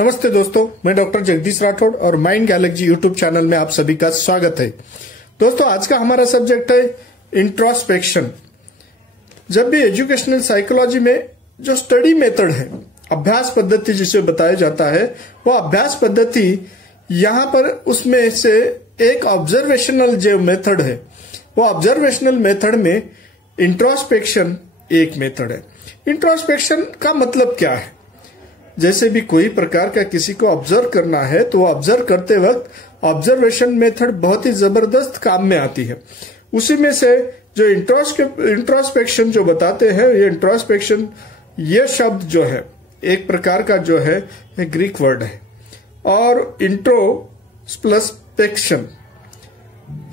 नमस्ते दोस्तों, मैं डॉक्टर जगदीश राठौड़ और माइंड गैलेक्सी यूट्यूब चैनल में आप सभी का स्वागत है। दोस्तों, आज का हमारा सब्जेक्ट है इंट्रोस्पेक्शन। जब भी एजुकेशनल साइकोलॉजी में जो स्टडी मेथड है, अभ्यास पद्धति जिसे बताया जाता है, वो अभ्यास पद्धति यहाँ पर उसमें से एक ऑब्जर्वेशनल जो मेथड है, वो ऑब्जर्वेशनल मेथड में इंट्रोस्पेक्शन एक मेथड है। इंट्रोस्पेक्शन का मतलब क्या है? जैसे भी कोई प्रकार का किसी को ऑब्जर्व करना है तो ऑब्जर्व करते वक्त ऑब्जर्वेशन मेथड बहुत ही जबरदस्त काम में आती है। उसी में से जो इंट्रोस्पेक्शन जो बताते हैं, ये इंट्रोस्पेक्शन ये शब्द जो है एक प्रकार का जो है ये ग्रीक वर्ड है, और इंट्रो प्लस स्पेक्शन,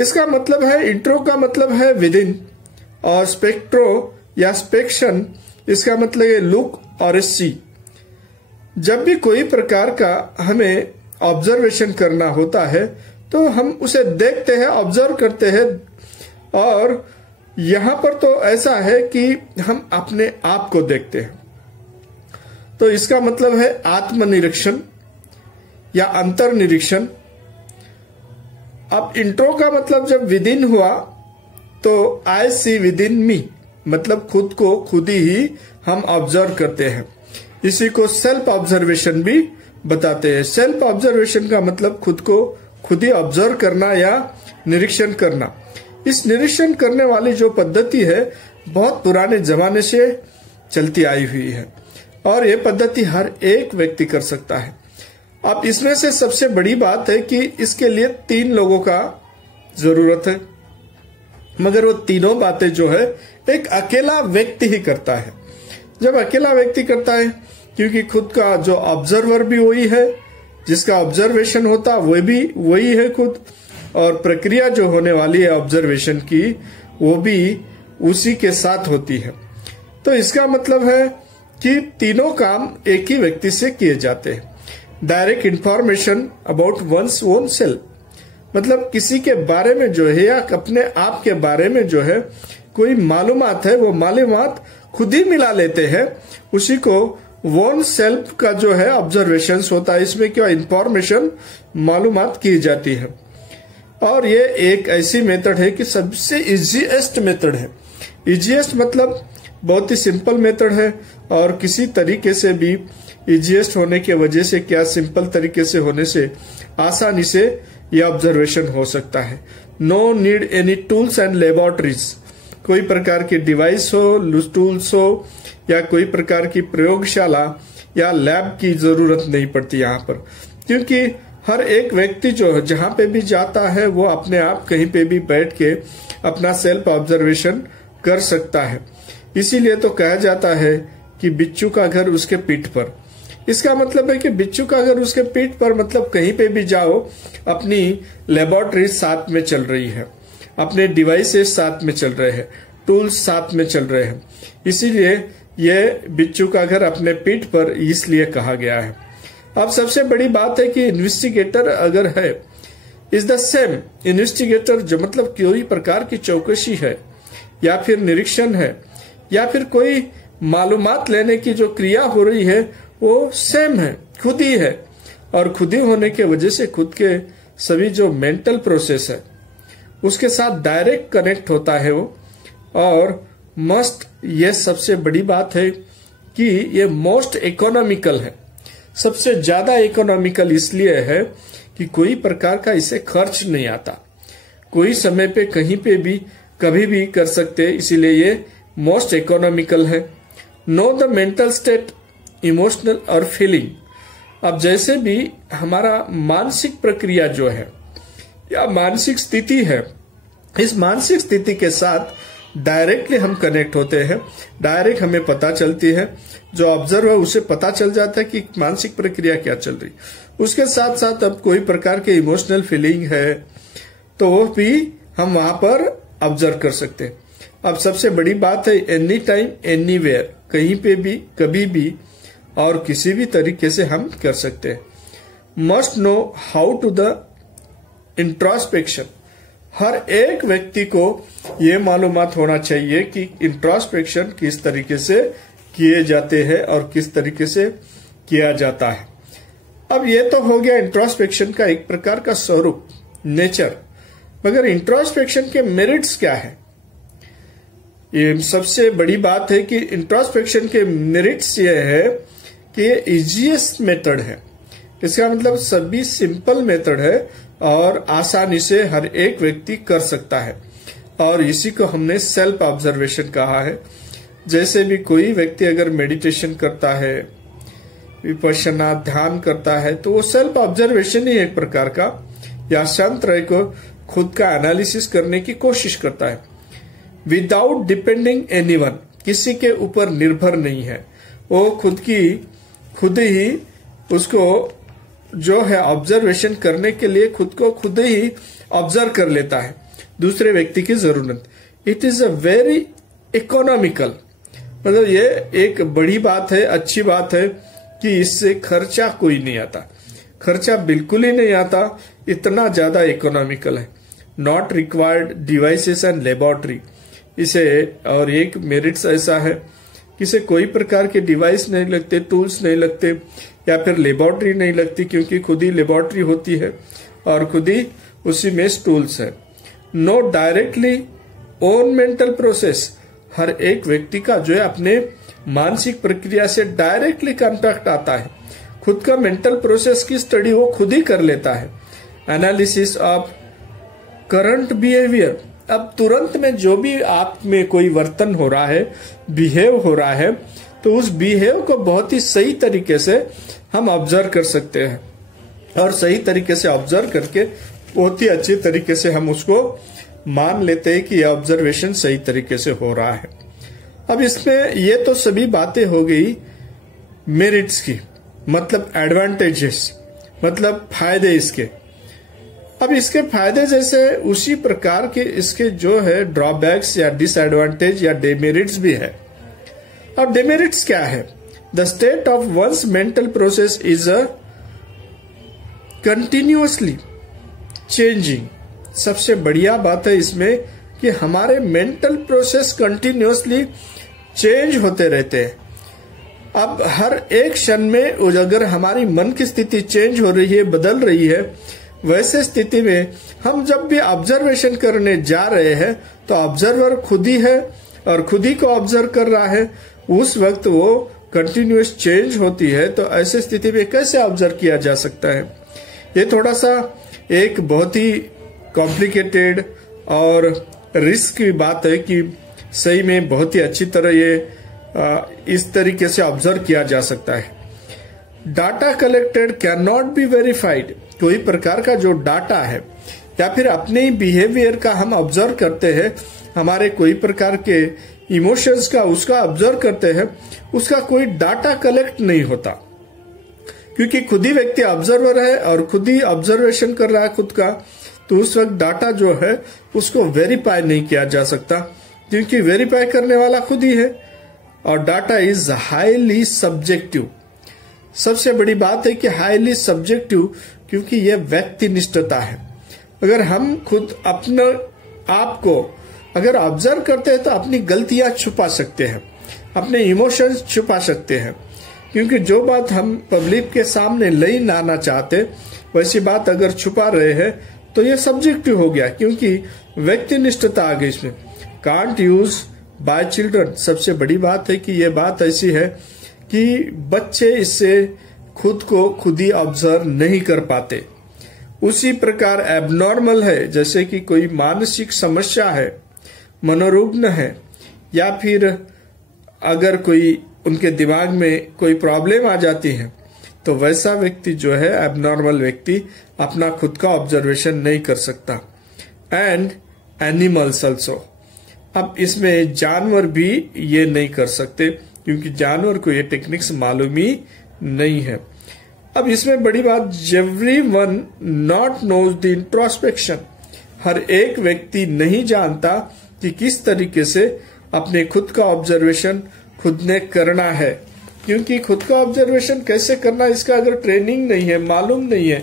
इसका मतलब है, इंट्रो का मतलब है विद इन, और स्पेक्ट्रो या स्पेक्शन इसका मतलब है लुक और सी। जब भी कोई प्रकार का हमें ऑब्जर्वेशन करना होता है तो हम उसे देखते हैं, ऑब्जर्व करते हैं, और यहां पर तो ऐसा है कि हम अपने आप को देखते हैं। तो इसका मतलब है आत्मनिरीक्षण या अंतर्निरीक्षण। अब इंट्रो का मतलब जब विद इन हुआ तो आई सी विद इन मी, मतलब खुद को खुद ही हम ऑब्जर्व करते हैं। इसी को सेल्फ ऑब्जर्वेशन भी बताते हैं। सेल्फ ऑब्जर्वेशन का मतलब खुद को खुद ही ऑब्जर्व करना या निरीक्षण करना। इस निरीक्षण करने वाली जो पद्धति है बहुत पुराने जमाने से चलती आई हुई है, और ये पद्धति हर एक व्यक्ति कर सकता है। अब इसमें से सबसे बड़ी बात है कि इसके लिए 3 लोगों का जरूरत है, मगर वो तीनों बातें जो है एक अकेला व्यक्ति ही करता है। जब अकेला व्यक्ति करता है, क्योंकि खुद का जो ऑब्जर्वर भी वही है, जिसका ऑब्जर्वेशन होता वो भी वही है खुद, और प्रक्रिया जो होने वाली है ऑब्जर्वेशन की वो भी उसी के साथ होती है। तो इसका मतलब है कि तीनों काम एक ही व्यक्ति से किए जाते हैं। Direct information about one's own self, मतलब किसी के बारे में जो है या अपने आप के बारे में जो है कोई मालूमात है, वो मालूमात खुद ही मिला लेते हैं। उसी को वन सेल्फ का जो है ऑब्जर्वेशन होता है। इसमें क्या इंफॉर्मेशन मालूमात की जाती है, और ये एक ऐसी मेथड है कि सबसे इजीएस्ट मेथड है। इजीएस्ट मतलब बहुत ही सिंपल मेथड है, और किसी तरीके से भी इजीएस्ट होने की वजह से क्या, सिंपल तरीके से होने से आसानी से ये ऑब्जर्वेशन हो सकता है। No need any tools and laboratories, कोई प्रकार की डिवाइस हो, टूल्स हो, या कोई प्रकार की प्रयोगशाला या लैब की जरूरत नहीं पड़ती यहाँ पर, क्योंकि हर एक व्यक्ति जो जहां पे भी जाता है वो अपने आप कहीं पे भी बैठ के अपना सेल्फ ऑब्जर्वेशन कर सकता है। इसीलिए तो कहा जाता है कि बिच्छू का घर उसके पीठ पर। इसका मतलब है कि बिच्छू का घर उसके पीठ पर, मतलब कहीं पे भी जाओ अपनी लेबोरेटरी साथ में चल रही है, अपने डिवाइसेस साथ में चल रहे हैं, टूल्स साथ में चल रहे हैं। इसीलिए ये बिच्छू का घर अपने पीठ पर इसलिए कहा गया है। अब सबसे बड़ी बात है कि इन्वेस्टिगेटर अगर है, इज द सेम इन्वेस्टिगेटर, जो मतलब कोई प्रकार की चौकसी है या फिर निरीक्षण है या फिर कोई मालूमात लेने की जो क्रिया हो रही है वो सेम है, खुद ही है, और खुद ही होने के वजह से खुद के सभी जो मेंटल प्रोसेस है उसके साथ डायरेक्ट कनेक्ट होता है वो। और मस्ट, ये सबसे बड़ी बात है कि ये मोस्ट इकोनॉमिकल है। सबसे ज्यादा इकोनॉमिकल इसलिए है कि कोई प्रकार का इसे खर्च नहीं आता, कोई समय पे कहीं पे भी कभी भी कर सकते, इसीलिए ये मोस्ट इकोनॉमिकल है। Know the mental state, emotional और फीलिंग। अब जैसे भी हमारा मानसिक प्रक्रिया जो है या मानसिक स्थिति है, इस मानसिक स्थिति के साथ डायरेक्टली हम कनेक्ट होते हैं, डायरेक्ट हमें पता चलती है, जो ऑब्जर्व है उसे पता चल जाता है कि मानसिक प्रक्रिया क्या चल रही। उसके साथ साथ अब कोई प्रकार के इमोशनल फीलिंग है तो वो भी हम वहां पर ऑब्जर्व कर सकते हैं। अब सबसे बड़ी बात है एनी टाइम एनीवेयर, कहीं पे भी कभी भी और किसी भी तरीके से हम कर सकते हैं। Must know how to the introspection, हर एक व्यक्ति को ये मालूमात होना चाहिए कि इंट्रोस्पेक्शन किस तरीके से किए जाते हैं और किस तरीके से किया जाता है। अब ये तो हो गया इंट्रोस्पेक्शन का एक प्रकार का स्वरूप, नेचर। मगर इंट्रोस्पेक्शन के मेरिट्स क्या है? ये सबसे बड़ी बात है कि इंट्रोस्पेक्शन के मेरिट्स ये है कि ये इजीएस्ट मेथड है। इसका मतलब सभी सिंपल मेथड है और आसानी से हर एक व्यक्ति कर सकता है, और इसी को हमने सेल्फ ऑब्जर्वेशन कहा है। जैसे भी कोई व्यक्ति अगर मेडिटेशन करता है, विपश्यना ध्यान करता है, तो वो सेल्फ ऑब्जर्वेशन ही एक प्रकार का, या शांत रह को खुद का एनालिसिस करने की कोशिश करता है, विदाउट डिपेंडिंग एनीवन, किसी के ऊपर निर्भर नहीं है। वो खुद ही उसको जो है ऑब्जर्वेशन करने के लिए खुद को खुद ही ऑब्जर्व कर लेता है, दूसरे व्यक्ति की जरूरत। It is a very economical, मतलब ये एक बड़ी बात है, अच्छी बात है कि इससे खर्चा कोई नहीं आता, खर्चा बिल्कुल ही नहीं आता, इतना ज्यादा इकोनॉमिकल है। Not required devices and laboratory, इसे और एक मेरिट्स ऐसा है कि इसे कोई प्रकार के डिवाइस नहीं लगते, टूल्स नहीं लगते, या फिर लेबोरेटरी नहीं लगती, क्योंकि खुद ही लेबोरेटरी होती है और खुद ही उसी में टूल्स है। Know directly own mental process, हर एक व्यक्ति का जो है अपने मानसिक प्रक्रिया से डायरेक्टली कांटेक्ट आता है, खुद का मेंटल प्रोसेस की स्टडी वो खुद ही कर लेता है। एनालिसिस ऑफ करंट बिहेवियर, अब तुरंत में जो भी आप में कोई वर्तन हो रहा है, बिहेव हो रहा है, तो उस बिहेव को बहुत ही सही तरीके से हम ऑब्जर्व कर सकते हैं, और सही तरीके से ऑब्जर्व करके बहुत ही अच्छी तरीके से हम उसको मान लेते हैं कि यह ऑब्जर्वेशन सही तरीके से हो रहा है। अब इसमें ये तो सभी बातें हो गई मेरिट्स की, मतलब एडवांटेजेस, मतलब फायदे इसके। अब इसके फायदे जैसे उसी प्रकार के इसके जो है ड्रॉबैक्स या डिसएडवांटेज या डेमेरिट्स भी है। अब डेमेरिट्स क्या है? The state of one's mental process is a continuously changing. सबसे बढ़िया बात है इसमें कि हमारे मेंटल प्रोसेस कंटिन्यूअसली चेंज होते रहते हैं। अब हर एक क्षण में अगर हमारी मन की स्थिति चेंज हो रही है, बदल रही है, वैसे स्थिति में हम जब भी ऑब्जर्वेशन करने जा रहे हैं तो ऑब्जर्वर खुद ही है और खुद ही को ऑब्जर्व कर रहा है, उस वक्त वो कंटिन्यूअस चेंज होती है। तो ऐसे स्थिति में कैसे ऑब्जर्व किया जा सकता है? ये थोड़ा सा एक बहुत ही कॉम्प्लिकेटेड और रिस्क की बात है कि सही में बहुत ही अच्छी तरह ये इस तरीके से ऑब्जर्व किया जा सकता है। Data collected can not be verified, कोई प्रकार का जो डाटा है या फिर अपने ही बिहेवियर का हम ऑब्जर्व करते हैं, हमारे कोई प्रकार के इमोशंस का उसका ऑब्जर्व करते हैं, उसका कोई डाटा कलेक्ट नहीं होता, क्योंकि खुद ही व्यक्ति ऑब्जर्वर है और खुद ही ऑब्जर्वेशन कर रहा है खुद का। तो उस वक्त डाटा जो है उसको वेरीफाई नहीं किया जा सकता, क्योंकि वेरीफाई करने वाला खुद ही है। और डाटा इज हाईली सब्जेक्टिव, सबसे बड़ी बात है कि हाईली सब्जेक्टिव, क्योंकि यह व्यक्तिनिष्ठता है। अगर हम खुद अपने आप को अगर ऑब्जर्व करते हैं तो अपनी गलतियां छुपा सकते हैं, अपने इमोशंस छुपा सकते हैं, क्योंकि जो बात हम पब्लिक के सामने नहीं लाना चाहते वैसी बात अगर छुपा रहे हैं तो ये सब्जेक्टिव हो गया, क्योंकि व्यक्तिनिष्ठता आ गई इसमें। कांट यूज बाय चिल्ड्रन, सबसे बड़ी बात है कि ये बात ऐसी है कि बच्चे इससे खुद को खुद ही ऑब्जर्व नहीं कर पाते। उसी प्रकार एबनॉर्मल है, जैसे कि कोई मानसिक समस्या है, मनोरुग्ण है, या फिर अगर कोई उनके दिमाग में कोई प्रॉब्लम आ जाती है, तो वैसा व्यक्ति जो है एबनॉर्मल व्यक्ति अपना खुद का ऑब्जर्वेशन नहीं कर सकता। एंड एनिमल्स ऑल्सो, अब इसमें जानवर भी ये नहीं कर सकते, क्योंकि जानवर को ये टेक्निक्स मालूम ही नहीं है। अब इसमें बड़ी बात, everyone not knows the introspection, हर एक व्यक्ति नहीं जानता कि किस तरीके से अपने खुद का ऑब्जर्वेशन खुद ने करना है, क्योंकि खुद का ऑब्जर्वेशन कैसे करना इसका अगर ट्रेनिंग नहीं है, मालूम नहीं है,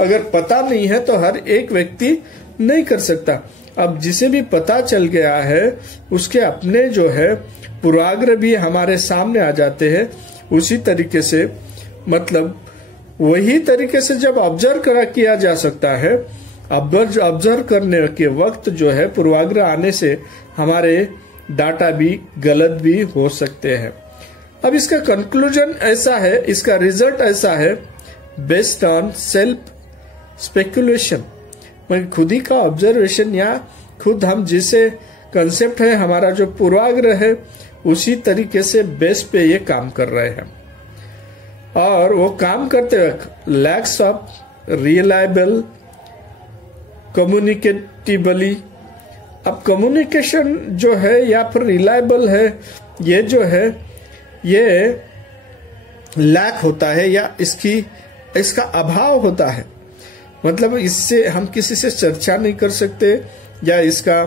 अगर पता नहीं है तो हर एक व्यक्ति नहीं कर सकता। अब जिसे भी पता चल गया है उसके अपने जो है पूर्वाग्रह भी हमारे सामने आ जाते हैं। उसी तरीके से मतलब वही तरीके से जब ऑब्जर्व किया जा सकता है, ऑब्जर्व करने के वक्त जो है पूर्वाग्रह आने से हमारे डाटा भी गलत भी हो सकते हैं। अब इसका कंक्लूजन ऐसा है, इसका रिजल्ट ऐसा है, बेस्ड ऑन सेल्फ स्पेकुलेशन, खुद ही का ऑब्जर्वेशन या खुद हम जिसे कंसेप्ट है हमारा जो पूर्वाग्रह है उसी तरीके से बेस पे ये काम कर रहे हैं। और वो काम करते वक्त लैक्स ऑफ रिलायबल कम्युनिकेटिबली, अब कम्युनिकेशन जो है या फिर रिलायबल है, ये जो है ये लैक होता है या इसका अभाव होता है। मतलब इससे हम किसी से चर्चा नहीं कर सकते या इसका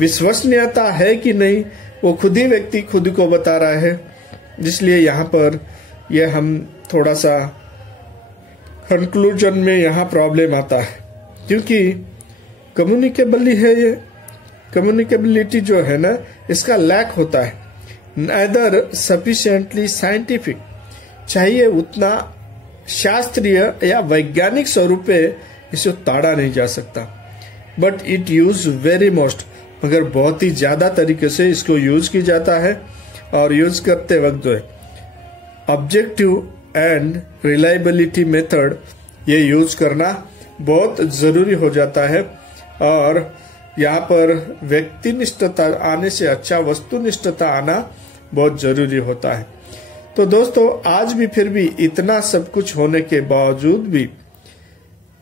विश्वसनीयता है कि नहीं वो खुद ही व्यक्ति खुद को बता रहा है। इसलिए यहाँ पर ये हम थोड़ा सा कंक्लूजन में यहाँ प्रॉब्लम आता है, क्योंकि कम्युनिकेबली है, ये कम्युनिकेबिलिटी जो है ना इसका लैक होता है। नाइदर सफिशिएंटली साइंटिफिक, चाहिए उतना शास्त्रीय या वैज्ञानिक स्वरूप पे इसे ताड़ा नहीं जा सकता। But it use very most, मगर बहुत ही ज्यादा तरीके से इसको यूज की जाता है। और यूज करते वक्त जो है ऑब्जेक्टिव एंड रिलायबिलिटी मेथड ये यूज करना बहुत जरूरी हो जाता है। और यहाँ पर व्यक्तिनिष्ठता आने से अच्छा वस्तुनिष्ठता आना बहुत जरूरी होता है। तो दोस्तों आज भी फिर भी इतना सब कुछ होने के बावजूद भी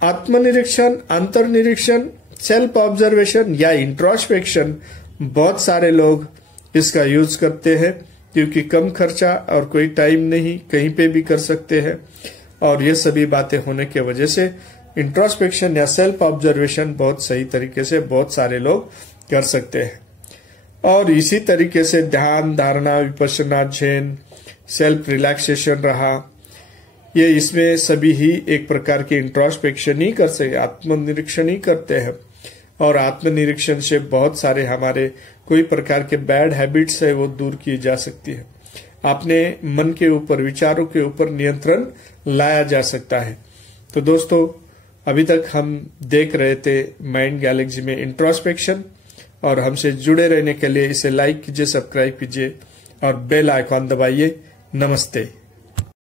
आत्मनिरीक्षण, अंतर्निरीक्षण, सेल्फ ऑब्जर्वेशन या इंट्रोस्पेक्शन बहुत सारे लोग इसका यूज करते हैं, क्योंकि कम खर्चा और कोई टाइम नहीं, कहीं पे भी कर सकते हैं। और ये सभी बातें होने की वजह से इंट्रोस्पेक्शन या सेल्फ ऑब्जर्वेशन बहुत सही तरीके से बहुत सारे लोग कर सकते हैं। और इसी तरीके से ध्यान, धारणा, विपश्यना, ज़ेन, सेल्फ रिलैक्सेशन रहा, ये इसमें सभी ही एक प्रकार की इंट्रोस्पेक्शन ही कर सकते, आत्मनिरीक्षण ही करते हैं। और आत्मनिरीक्षण से बहुत सारे हमारे कोई प्रकार के बैड हैबिट्स है वो दूर की जा सकती है। अपने मन के ऊपर, विचारों के ऊपर नियंत्रण लाया जा सकता है। तो दोस्तों अभी तक हम देख रहे थे माइंड गैलेक्सी में इंट्रोस्पेक्शन, और हमसे जुड़े रहने के लिए इसे लाइक कीजिए, सब्सक्राइब कीजिए और बेल आइकॉन दबाइए। नमस्ते।